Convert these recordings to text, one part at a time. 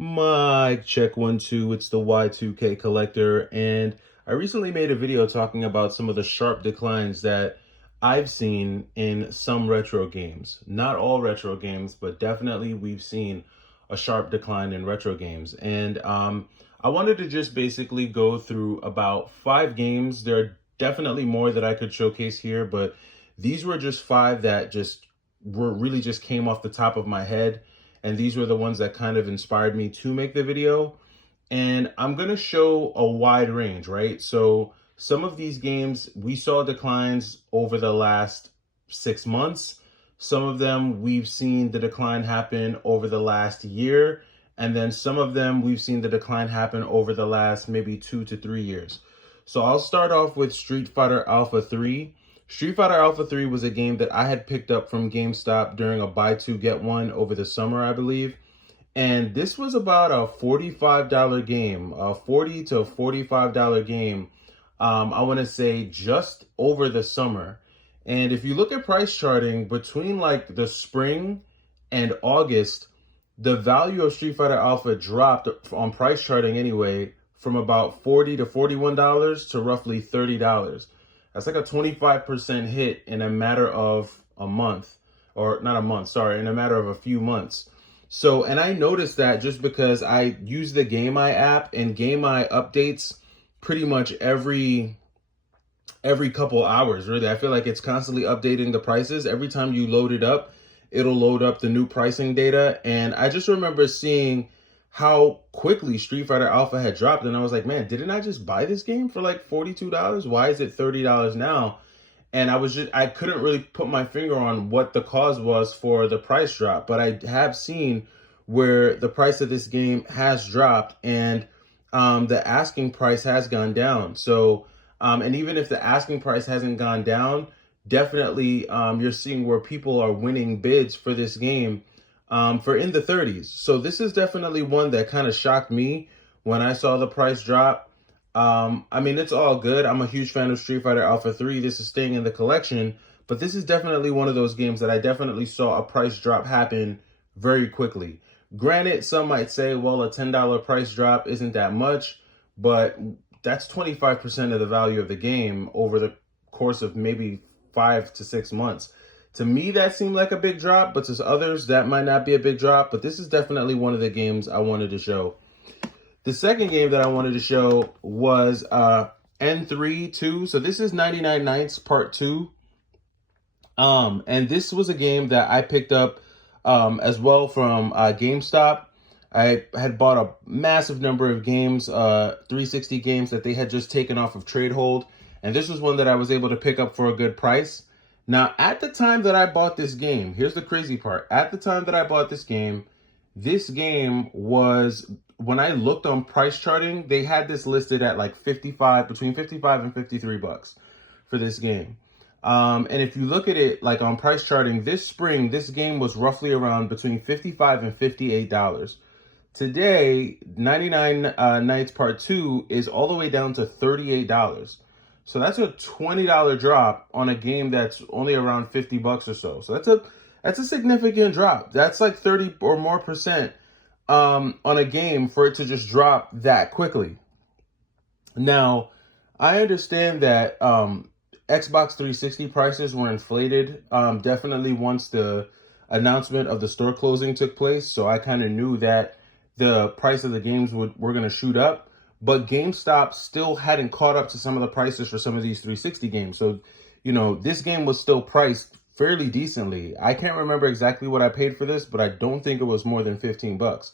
Mic check 1 2. It's the Y2K collector, and I recently made a video talking about some of the sharp declines that I've seen in some retro games. Not all retro games, but definitely we've seen a sharp decline in retro games. And I wanted to just basically go through about 5 games. There are definitely more that I could showcase here, but these were just 5 that just were really just came off the top of my head, and these were the ones that kind of inspired me to make the video. And I'm going to show a wide range, right? So some of these games we saw declines over the last 6 months. Some of them we've seen the decline happen over the last year. And then some of them we've seen the decline happen over the last maybe 2 to 3 years. So I'll start off with Street Fighter Alpha 3. Street Fighter Alpha 3 was a game that I had picked up from GameStop during a buy two get one over the summer, I believe. And this was about a $45 game, a $40 to $45 game. I want to say just over the summer. And if you look at price charting between like the spring and August, the value of Street Fighter Alpha dropped on price charting anyway from about $40 to $41 to roughly $30. That's like a 25% hit in a matter of a month, or not a month, sorry, in a matter of a few months. So, and I noticed that just because I use the GameEye app, and GameEye updates pretty much every couple hours, really. I feel like it's constantly updating the prices. Every time you load it up, it'll load up the new pricing data. And I just remember seeing how quickly Street Fighter Alpha had dropped. And I was like, man, didn't I just buy this game for like $42? Why is it $30 now? And I couldn't really put my finger on what the cause was for the price drop. But I have seen where the price of this game has dropped, and the asking price has gone down. So, and even if the asking price hasn't gone down, definitely you're seeing where people are winning bids for this game for in the 30s. So this is definitely one that kind of shocked me when I saw the price drop. I mean, it's all good. I'm a huge fan of Street Fighter Alpha 3. This is staying in the collection, but this is definitely one of those games that I definitely saw a price drop happen very quickly. Granted, some might say, well, a $10 price drop isn't that much, but that's 25% of the value of the game over the course of maybe 5 to 6 months. To me, that seemed like a big drop, but to others, that might not be a big drop. But this is definitely one of the games I wanted to show. The second game that I wanted to show was N3-2. So this is 99 Nights Part 2. And this was a game that I picked up as well from GameStop. I had bought a massive number of games, 360 games that they had just taken off of trade hold. And this was one that I was able to pick up for a good price. Now, at the time that I bought this game, here's the crazy part. At the time that I bought this game was, when I looked on price charting, they had this listed at like between 55 and 53 bucks for this game. And if you look at it like on price charting this spring, this game was roughly around between $55 and $58. Today, 99 Nights Part 2 is all the way down to $38. So that's a $20 drop on a game that's only around 50 bucks or so. So that's a significant drop. That's like 30 or more percent on a game for it to just drop that quickly. Now, I understand that Xbox 360 prices were inflated definitely once the announcement of the store closing took place. So I kind of knew that the price of the games were going to shoot up. But GameStop still hadn't caught up to some of the prices for some of these 360 games. So, you know, this game was still priced fairly decently. I can't remember exactly what I paid for this, but I don't think it was more than 15 bucks.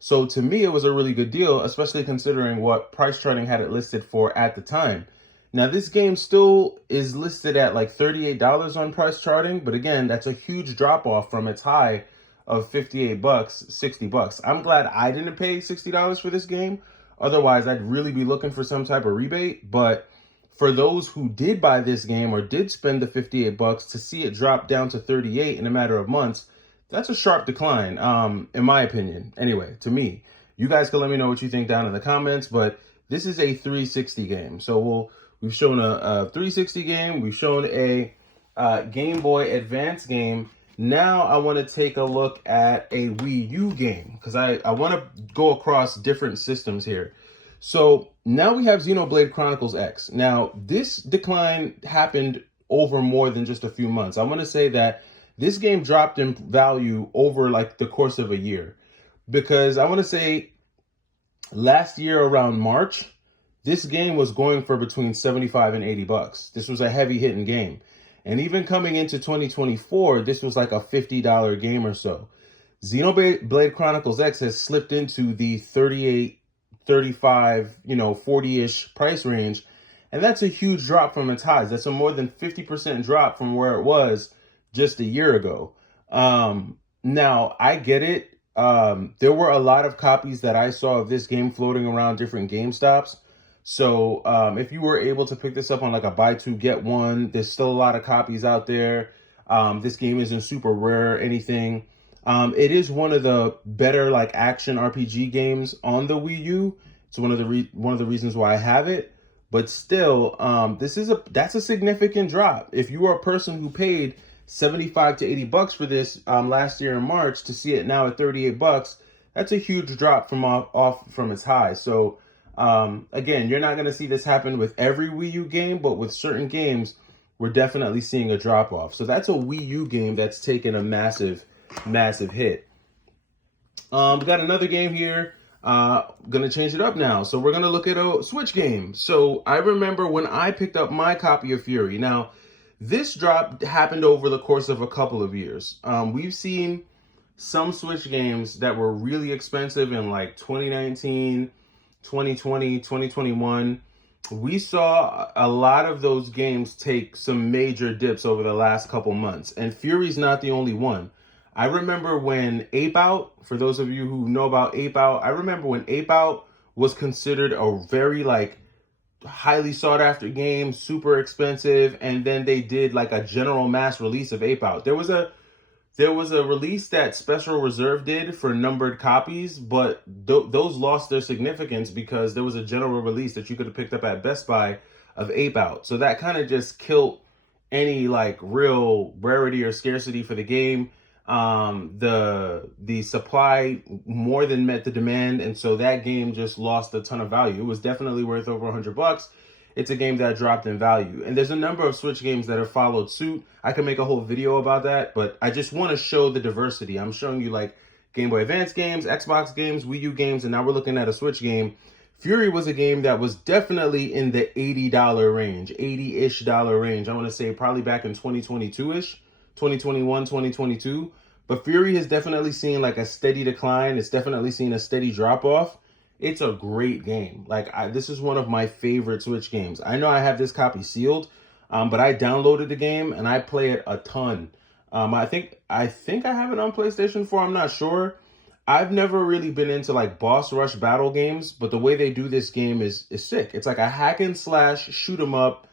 So to me, it was a really good deal, especially considering what price charting had it listed for at the time. Now, this game still is listed at like $38 on price charting. But again, that's a huge drop off from its high of 58 bucks, 60 bucks. I'm glad I didn't pay $60 for this game. Otherwise, I'd really be looking for some type of rebate. But for those who did buy this game or did spend the 58 bucks, to see it drop down to 38 in a matter of months, that's a sharp decline, in my opinion. Anyway, to me, you guys can let me know what you think down in the comments. But this is a 360 game. So we've shown a 360 game. We've shown a Game Boy Advance game. Now I want to take a look at a Wii U game because I want to go across different systems here. So now we have Xenoblade Chronicles X. Now this decline happened over more than just a few months. I want to say that this game dropped in value over like the course of a year, because I want to say last year around March, this game was going for between 75 and 80 bucks. This was a heavy hitting game. And even coming into 2024, this was like a $50 game or so. Xenoblade Chronicles X has slipped into the 38, 35, 40-ish price range. And that's a huge drop from its highs. That's a more than 50% drop from where it was just a year ago. Now, I get it. There were a lot of copies that I saw of this game floating around different GameStops. So if you were able to pick this up on like a buy two, get one, there's still a lot of copies out there. This game isn't super rare or anything. It is one of the better like action RPG games on the Wii U. It's one of the reasons why I have it. But still, that's a significant drop. If you are a person who paid 75 to 80 bucks for this last year in March, to see it now at 38 bucks, that's a huge drop from off from its high. So again, you're not going to see this happen with every Wii U game, but with certain games, we're definitely seeing a drop off. So that's a Wii U game that's taken a massive, massive hit. We got another game here. Gonna change it up now. So we're gonna look at a Switch game. So I remember when I picked up my copy of Furi. Now, this drop happened over the course of a couple of years. We've seen some Switch games that were really expensive in like 2019, 2020, 2021. We saw a lot of those games take some major dips over the last couple months, and Furi's not the only one. I remember when Ape Out, for those of you who know about Ape Out, I remember when Ape Out was considered a very like highly sought after game, super expensive, and then they did like a general mass release of Ape Out. There was a release that Special Reserve did for numbered copies, but those lost their significance because there was a general release that you could have picked up at Best Buy of Ape Out. So that kind of just killed any like real rarity or scarcity for the game. The supply more than met the demand, and so that game just lost a ton of value. It was definitely worth over $100. It's a game that dropped in value. And there's a number of Switch games that have followed suit. I can make a whole video about that, but I just want to show the diversity. I'm showing you like Game Boy Advance games, Xbox games, Wii U games, and now we're looking at a Switch game. Furi was a game that was definitely in the $80 range, 80-ish dollar range. I want to say probably back in 2022-ish, 2021, 2022. But Furi has definitely seen like a steady decline. It's definitely seen a steady drop off. It's a great game. Like this is one of my favorite Switch games. I know I have this copy sealed, but I downloaded the game and I play it a ton. I think I have it on PlayStation 4. I'm not sure. I've never really been into like boss rush battle games, but the way they do this game is sick. It's like a hack and slash shoot 'em up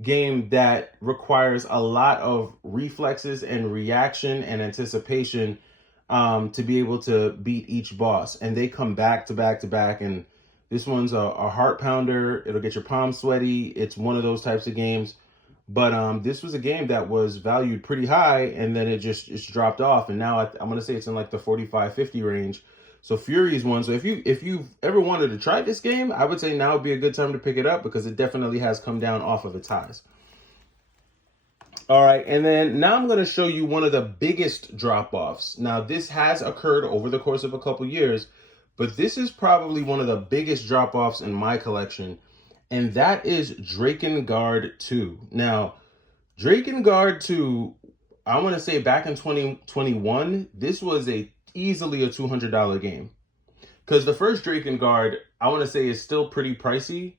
game that requires a lot of reflexes and reaction and anticipation to be able to beat each boss. And they come back to back to back. And this one's a heart pounder. It'll get your palms sweaty. It's one of those types of games. But this was a game that was valued pretty high, and then it's dropped off. And now I'm going to say it's in like the 45, 50 range. So Furi is one. So if you've ever wanted to try this game, I would say now would be a good time to pick it up because it definitely has come down off of its highs. All right, and then now I'm going to show you one of the biggest drop-offs. Now, this has occurred over the course of a couple years, but this is probably one of the biggest drop-offs in my collection, and that is Drakengard 2. Now, Drakengard 2, I want to say back in 2021, this was easily a $200 game. Because the first Drakengard, I want to say, is still pretty pricey.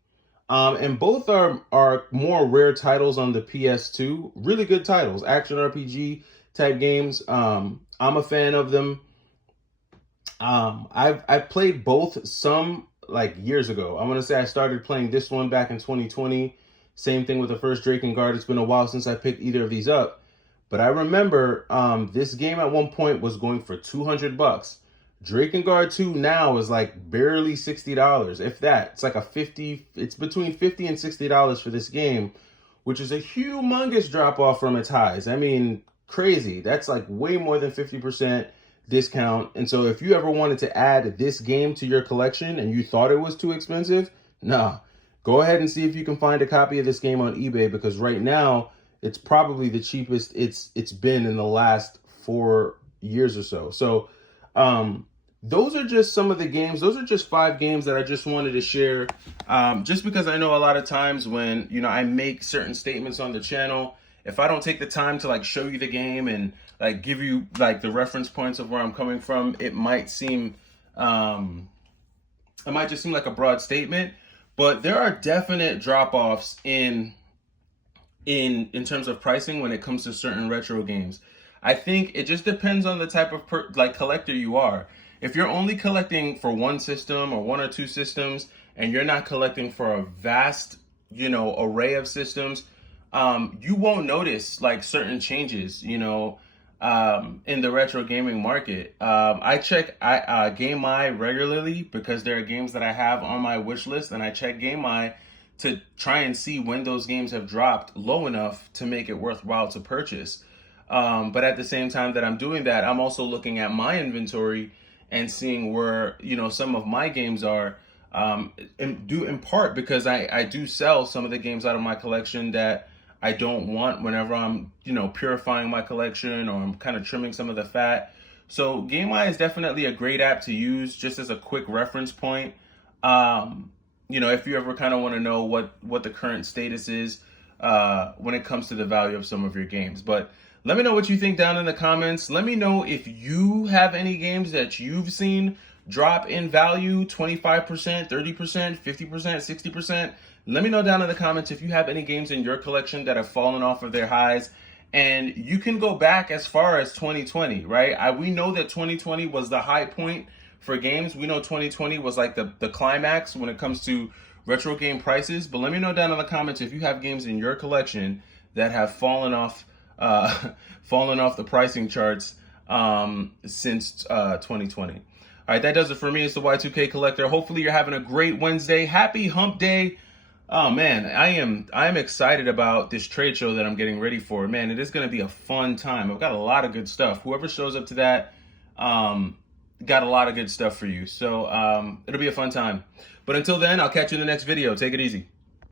And both are more rare titles on the PS2. Really good titles, action RPG type games. I'm a fan of them. I've played both some like years ago. I want to say I started playing this one back in 2020. Same thing with the first Drakengard. It's been a while since I picked either of these up. But I remember this game at one point was going for $200. Drakengard 2 now is like barely $60, if that. It's like it's between $50 and $60 for this game, which is a humongous drop off from its highs. I mean, crazy. That's like way more than 50% discount. And so if you ever wanted to add this game to your collection and you thought it was too expensive, nah, go ahead and see if you can find a copy of this game on eBay, because right now it's probably the cheapest it's been in the last 4 years or so. So those are just some of the games. Those are just 5 games that I just wanted to share. Just because I know a lot of times when, I make certain statements on the channel, if I don't take the time to like show you the game and like give you like the reference points of where I'm coming from, it might just seem like a broad statement. But there are definite drop-offs in terms of pricing when it comes to certain retro games. I think it just depends on the type of collector you are. If you're only collecting for one system or 1 or 2 systems, and you're not collecting for a vast, array of systems, you won't notice like certain changes, in the retro gaming market. I check GameEye regularly because there are games that I have on my wish list, and I check GameEye to try and see when those games have dropped low enough to make it worthwhile to purchase. But at the same time that I'm doing that, I'm also looking at my inventory and seeing where, some of my games are, in part because I do sell some of the games out of my collection that I don't want whenever I'm, purifying my collection, or I'm kind of trimming some of the fat. So GameEye is definitely a great app to use just as a quick reference point. If you ever kind of want to know what the current status is when it comes to the value of some of your games. But let me know what you think down in the comments. Let me know if you have any games that you've seen drop in value 25%, 30%, 50%, 60%. Let me know down in the comments if you have any games in your collection that have fallen off of their highs. And you can go back as far as 2020, right? We know that 2020 was the high point for games. We know 2020 was like the climax when it comes to retro game prices. But let me know down in the comments if you have games in your collection that have fallen off the pricing charts since 2020. All right, that does it for me. It's the Y2K Collector. Hopefully you're having a great Wednesday. Happy Hump Day. Oh man, I am excited about this trade show that I'm getting ready for. Man, it is going to be a fun time. I've got a lot of good stuff. Whoever shows up to that, got a lot of good stuff for you. So it'll be a fun time. But until then, I'll catch you in the next video. Take it easy.